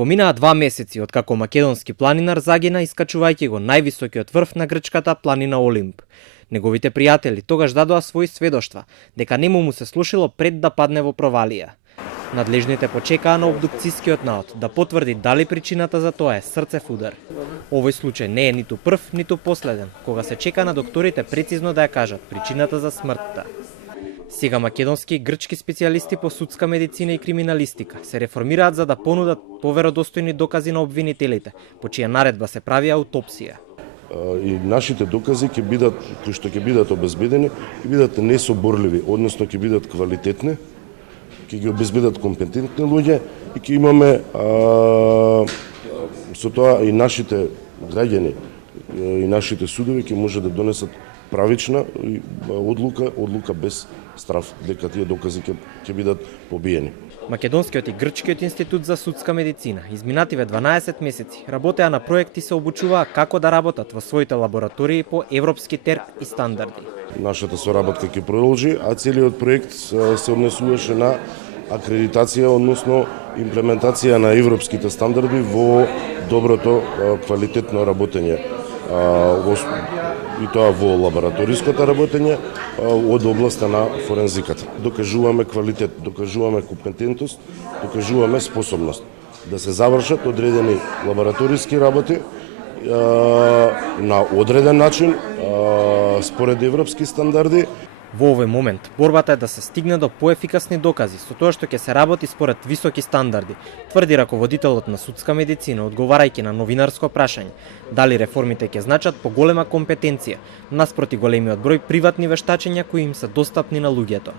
Поминаа 2 месеци откако македонски планинар загина искачувајќи го највисокиот врв на грчката планина Олимп. Неговите пријатели тогаш дадоа свои сведоштва дека нему му се слушило пред да падне во провалија. Надлежните почекаа на обдукцијскиот наод да потврди дали причината за тоа е срцев удар. Овој случај не е ниту прв, ниту последен, кога се чека на докторите прецизно да ја кажат причината за смртта. Сега македонски и грчки специјалисти по судска медицина и криминалистика се реформираат за да понудат поверодостојни докази на обвинителите, по чија наредба се прави аутопсија. И нашите докази кои што ќе бидат обезбедени, ќе бидат несоборливи, односно ќе бидат квалитетни, ќе ги обезбедат компетентни луѓе и ќе имаме со тоа и нашите граѓани и нашите судови ќе може да донесат правична одлука без страф, дека тие докази ќе бидат побиени. Македонскиот и грчкиот институт за судска медицина изминативе 12 месеци работеа на проекти и се обучуваа како да работат во своите лаборатории по европски терк и стандарди. Нашата соработка ќе продолжи, а целиот проект се однесуваше на акредитација, односно имплементација на европските стандарди во доброто квалитетно работење и тоа во лабораториското работење од областа на форензиката. Докажуваме квалитет, докажуваме компетентност, докажуваме способност да се завршат одредени лабораториски работи на одреден начин според европски стандарди. Во овој момент борбата е да се стигне до поефикасни докази со тоа што ќе се работи според високи стандарди, тврди раководителот на судска медицина одговарајќи на новинарско прашање дали реформите ќе значат поголема компетенција наспроти големиот број приватни вештачења кои им се достапни на луѓето.